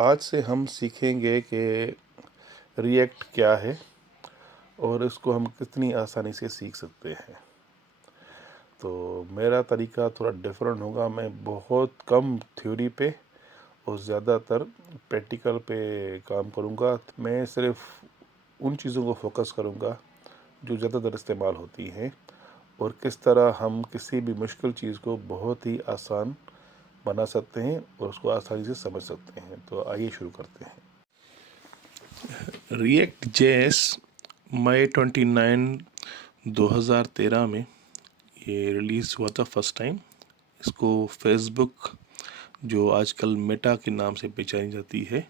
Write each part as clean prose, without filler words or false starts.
आज से हम सीखेंगे कि रिएक्ट क्या है और इसको हम कितनी आसानी से सीख सकते हैं। तो मेरा तरीका थोड़ा डिफरेंट होगा। मैं बहुत कम थ्योरी पे और ज़्यादातर प्रैक्टिकल पे काम करूँगा। मैं सिर्फ उन चीज़ों को फोकस करूँगा जो ज़्यादातर इस्तेमाल होती हैं और किस तरह हम किसी भी मुश्किल चीज़ को बहुत ही आसान बना सकते हैं और उसको आसानी से समझ सकते हैं। तो आइए शुरू करते हैं। रिएक्ट जेएस मई 29 2013 में ये रिलीज़ हुआ था फर्स्ट टाइम। इसको फेसबुक, जो आजकल मेटा के नाम से पहचानी जाती है,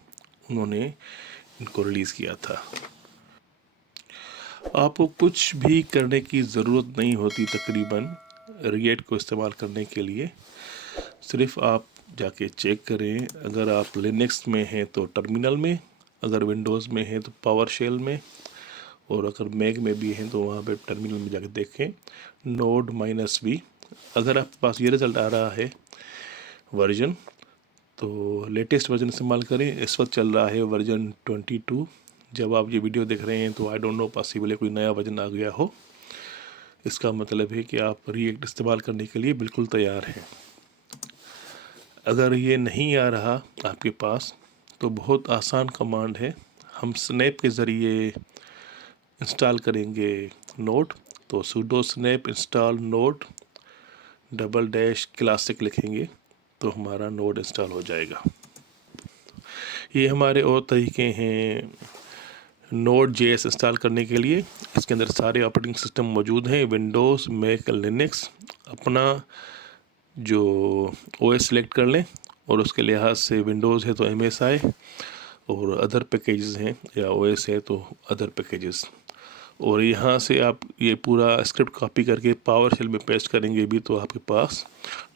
उन्होंने इनको रिलीज़ किया था। आपको कुछ भी करने की ज़रूरत नहीं होती तकरीबन रिएक्ट को इस्तेमाल करने के लिए। सिर्फ आप जाके चेक करें, अगर आप लिनक्स में हैं तो टर्मिनल में, अगर विंडोज़ में हैं तो पावर शेल में, और अगर मैक में भी हैं तो वहाँ पे टर्मिनल में जाके देखें -v। अगर आपके पास ये रिज़ल्ट आ रहा है वर्जन, तो लेटेस्ट वर्जन इस्तेमाल करें। इस वक्त चल रहा है वर्जन 22। जब आप ये वीडियो देख रहे हैं तो आई डोंट नो, पॉसिबल है कोई नया वर्जन आ गया हो। इसका मतलब है कि आप रिएक्ट इस्तेमाल करने के लिए बिल्कुल तैयार हैं। अगर ये नहीं आ रहा आपके पास तो बहुत आसान कमांड है। हम स्नैप के ज़रिए इंस्टॉल करेंगे नोड। तो sudo snap install node -- लिखेंगे तो हमारा नोड इंस्टॉल हो जाएगा। ये हमारे और तरीके हैं नोड जेएस इंस्टॉल करने के लिए। इसके अंदर सारे ऑपरेटिंग सिस्टम मौजूद हैं, विंडोज़, मैक, लिनक्स। अपना जो ओएस सेलेक्ट कर लें और उसके लिहाज से विंडोज़ है तो MSI, और अदर पैकेजेस हैं, या ओएस है तो अदर पैकेजेस। और यहाँ से आप ये पूरा स्क्रिप्ट कॉपी करके पावर शेल में पेस्ट करेंगे भी तो आपके पास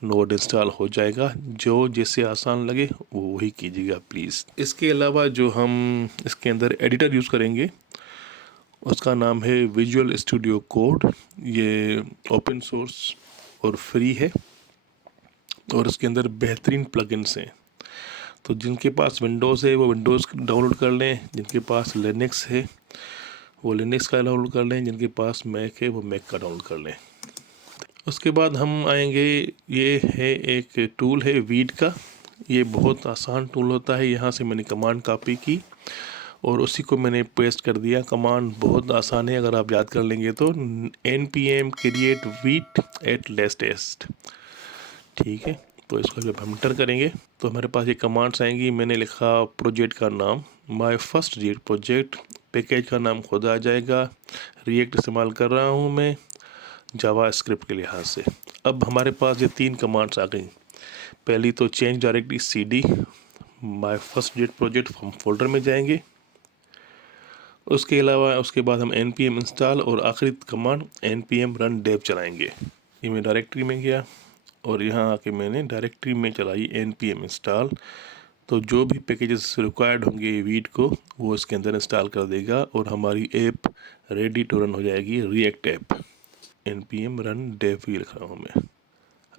नोड इंस्टॉल हो जाएगा। जो जिससे आसान लगे वो वही कीजिएगा प्लीज़। इसके अलावा जो हम इसके अंदर एडिटर यूज़ करेंगे उसका नाम है विजुअल स्टूडियो कोड। ये ओपन सोर्स और फ्री है और इसके अंदर बेहतरीन प्लगइन्स हैं। तो जिनके पास विंडोज़ है वो विंडोज़ डाउनलोड कर लें, जिनके पास लिनक्स है वो लिनक्स का डाउनलोड कर लें, जिनके पास मैक है वो मैक का डाउनलोड कर लें। उसके बाद हम आएंगे, ये है एक टूल है वीड का। ये बहुत आसान टूल होता है। यहाँ से मैंने कमांड कॉपी की और उसी को मैंने पेस्ट कर दिया। कमांड बहुत आसान है, अगर आप याद कर लेंगे तो npm create wheat at latest। ठीक है, तो इसको जब हम एंटर करेंगे तो हमारे पास ये कमांड्स आएंगी। मैंने लिखा प्रोजेक्ट का नाम, my first react project. Package का नाम खुद आ जाएगा। रिएक्ट इस्तेमाल कर रहा हूँ मैं जावा स्क्रिप्ट के लिहाज से। अब हमारे पास ये 3 कमांड्स आ गई। पहली तो change directly cd my first react project हम फोल्डर में जाएंगे। उसके अलावा उसके बाद हम npm इंस्टॉल और आखिरी कमांड npm run dev चलाएंगे। ये मैं डायरेक्टरी में गया और यहाँ आके मैंने डायरेक्टरी में चलाई npm इंस्टॉल। तो जो भी पैकेजेस रिक्वायर्ड होंगे वीट को वो इसके अंदर इंस्टॉल कर देगा और हमारी ऐप रेडी टू रन हो जाएगी, react app. npm run dev ही लिख रहा हूँ मैं।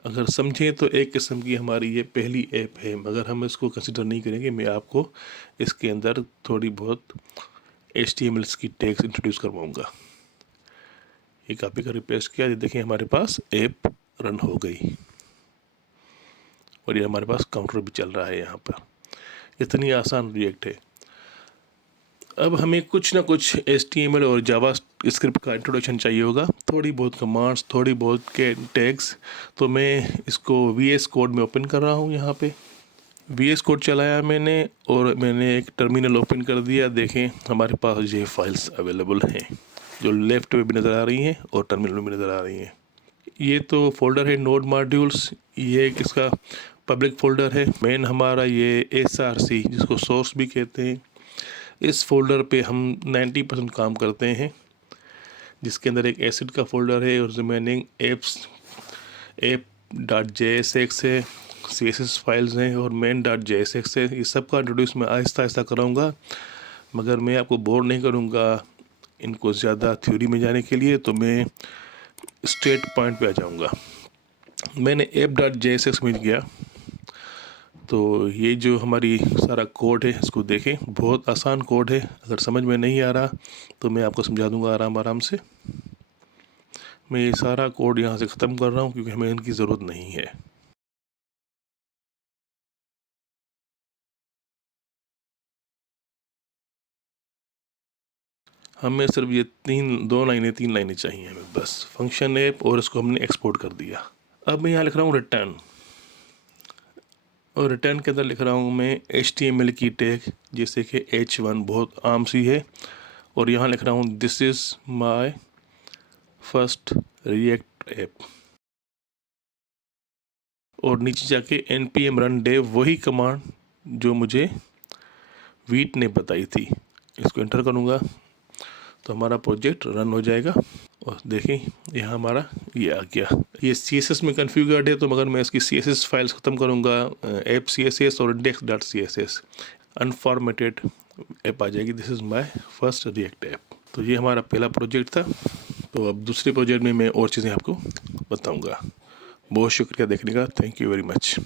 अगर समझें तो एक किस्म की हमारी ये पहली ऐप है, मगर हम इसको कंसिडर नहीं करेंगे। मैं आपको इसके अंदर थोड़ी बहुत HTML की टैग्स इंट्रोड्यूस करवाऊँगा। ये कॉपी कर पेस्ट किया, देखें हमारे पास ऐप रन हो गई और ये हमारे पास काउंटर भी चल रहा है यहाँ पर। इतनी आसान रिएक्ट है। अब हमें कुछ ना कुछ HTML और जावा स्क्रिप्ट का इंट्रोडक्शन चाहिए होगा, थोड़ी बहुत कमांड्स, थोड़ी बहुत के टैग्स। तो मैं इसको VS कोड में ओपन कर रहा हूँ। यहाँ पे VS कोड चलाया मैंने और मैंने एक टर्मिनल ओपन कर दिया। देखें हमारे पास ये फाइल्स अवेलेबल हैं जो लेफ़्ट में भी नज़र आ रही हैं और टर्मिनल में भी नज़र आ रही हैं। ये तो फोल्डर है नोड मॉड्यूल्स, ये इसका पब्लिक फोल्डर है। मेन हमारा ये SRC जिसको सोर्स भी कहते हैं, इस फोल्डर पे हम 90% काम करते हैं, जिसके अंदर एक एसिड का फोल्डर है और रिमेनिंग app.jsx है, CSS फाइल्स हैं और main.jsx है। ये सब का इंट्रोड्यूस मैं आहिस्ता आहिस्ता कराऊंगा, मगर मैं आपको बोर नहीं करूंगा इनको ज़्यादा थ्योरी में जाने के लिए। तो मैं स्ट्रेट पॉइंट पे आ जाऊंगा। मैंने app.jsx में गया तो ये जो हमारी सारा कोड है इसको देखें, बहुत आसान कोड है। अगर समझ में नहीं आ रहा तो मैं आपको समझा दूंगा आराम आराम से। मैं ये सारा कोड यहाँ से ख़त्म कर रहा हूँ क्योंकि हमें इनकी ज़रूरत नहीं है। हमें सिर्फ ये 3 लाइनें चाहिए हमें बस, फंक्शन ऐप, और इसको हमने एक्सपोर्ट कर दिया। अब मैं यहाँ लिख रहा हूँ रिटर्न, और रिटर्न के अंदर लिख रहा हूँ मैं HTML की टैग, जैसे कि H1 बहुत आम सी है, और यहाँ लिख रहा हूँ this is my first react app, और नीचे जाके npm run dev, वही कमांड जो मुझे वीट ने बताई थी, इसको एंटर करूँगा तो हमारा प्रोजेक्ट रन हो जाएगा। और देखें यहाँ हमारा ये आ गया। ये CSS में कन्फिगर्ड है, तो मगर मैं इसकी CSS फाइल्स ख़त्म करूँगा, ऐप CSS और index.css, अनफॉर्मेटेड ऐप आ जाएगी। This is my first react app. तो ये हमारा पहला प्रोजेक्ट था। तो अब दूसरे प्रोजेक्ट में मैं और चीज़ें आपको बताऊँगा। बहुत शुक्रिया देखने का, थैंक यू वेरी मच।